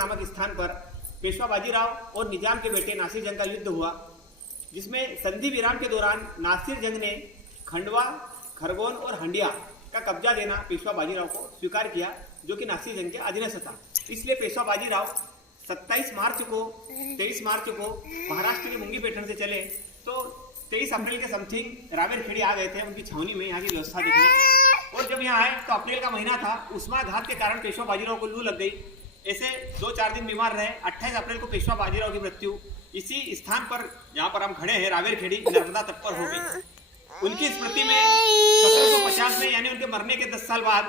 नामक स्थान पर पेशवा बाजीराव और निजाम के बेटे नासिर जंग का युद्ध हुआ, जिसमें संधि विराम के दौरान नासिर जंग ने खंडवा, खरगोन और हंडिया का कब्जा देना पेशवा बाजीराव को स्वीकार किया, जो कि नासिर जंग के अधीनस्थ था। इसलिए पेशवा बाजीराव 23 मार्च को महाराष्ट्र के मुंगीपेठन से चले तो 23 अप्रैल के समथिंग रावेरखेड़ी आ गए थे उनकी छावनी में यहाँ की व्यवस्था देखने। और जब यहाँ आए तो अप्रैल का महीना था, उष्माघात के कारण पेशवा बाजीराव को लू लग गई। ऐसे 2-4 दिन बीमार रहे। 28 अप्रैल को पेशवा बाजीराव की मृत्यु इसी स्थान पर जहाँ पर हम खड़े हैं रावेरखेड़ी नर्मदा तट पर हो गई। उनकी स्मृति में 1750 में यानी उनके मरने के 10 साल बाद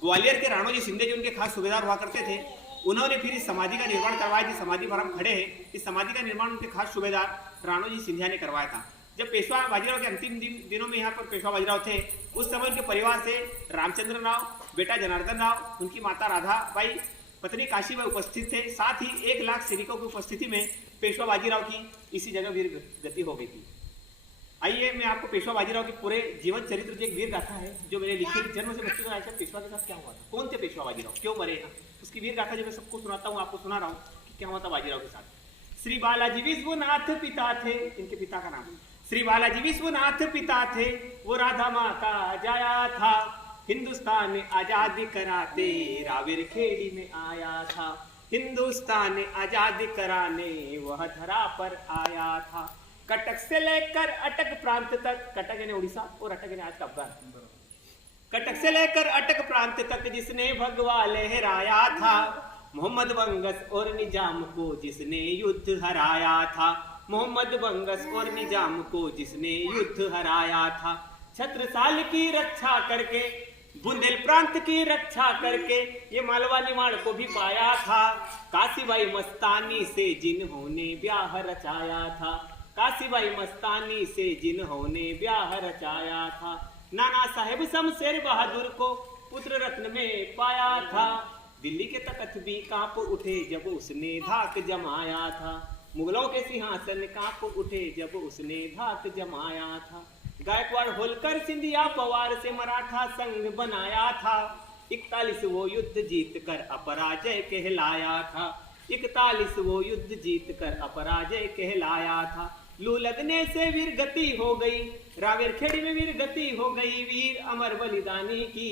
ग्वालियर के राणोजी शिंदे जो उनके खास सूबेदार हुआ करते थे, उन्होंने फिर इस समाधि का निर्माण करवाया। जिस समाधि पर हम खड़े हैं, इस समाधि का निर्माण उनके खास सूबेदार राणोजी सिंधिया ने करवाया था। जब पेशवा बाजीराव के अंतिम दिनों में यहाँ पर पेशवा बाजीराव थे, उस समय उनके परिवार से रामचंद्र राव, बेटा जनार्दन राव, उनकी माता राधाबाई, पत्नी काशीबाई उपस्थित थे। साथ ही 1 लाख सैनिकों की उपस्थिति में पेशवा बाजीराव की इसी जगह वीर गति हो गई थी। आइए मैं आपको पेशवा बाजीराव के पूरे जीवन चरित्र जो एक वीर गाथा है जो मैंने लिखी, जन्म से मृत्यु तक पेशवा के साथ क्या हुआ था, कौन थे पेशवा बाजीराव, क्यों मरे ना, उसकी वीर गाथा जो मैं सबको सुनाता हूँ, आपको सुना रहा हूँ कि क्या हुआ था बाजीराव के साथ। श्री बालाजी विश्वनाथ पिता थे, इनके पिता का नाम श्री बालाजी विश्वनाथ पिता थे, वो राधा माता जाया था, हिंदुस्तान में आजादी कराते रावेरखेड़ी में आया था, हिंदुस्तान में आजादी कराने वह धरा पर आया था। कटक से लेकर अटक प्रांत तक, कटक यानी उड़ीसा और अटक यानी आज का अफगान, कटक से लेकर अटक प्रांत तक जिसने भगवा लहराया था, मोहम्मद बंगस और निजाम को जिसने युद्ध हराया था, मोहम्मद बंगस और निजाम को जिसने युद्ध हराया था। छत्रसाल की रक्षा करके, बुंदेल प्रांत की रक्षा करके ये मालवा निमाड़ को भी पाया था, काशीबाई मस्तानी से जिन्होंने ब्याह रचाया था, काशीबाई मस्तानी से जिन्होंने ब्याह रचाया था। नाना साहेब शमशेर बहादुर को पुत्र रत्न में पाया था, दिल्ली के तख्त भी कांप उठे जब उसने धाक जमाया था, मुगलों के सिंहासन कांप उठे जब उसने धाक जमाया था। गायकवाड़ होलकर सिंधिया पवार से मराठा संघ बनाया था, 41 वो युद्ध जीत कर अपराजय कहलाया था, 41 वो युद्ध जीत कर अपराजय कहलाया था। लू लगने से वीर गति हो गई, रावेरखेड़ी में वीर गति हो गई, वीर अमर बलिदानी की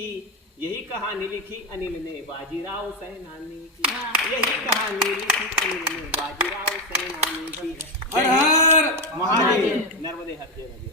यही कहानी लिखी अनिल ने बाजीराव सेनानी की, यही कहानी लिखी अनिल ने बाजीराव सेनानी की। हर हर महादेव, नर्मदे हर जय।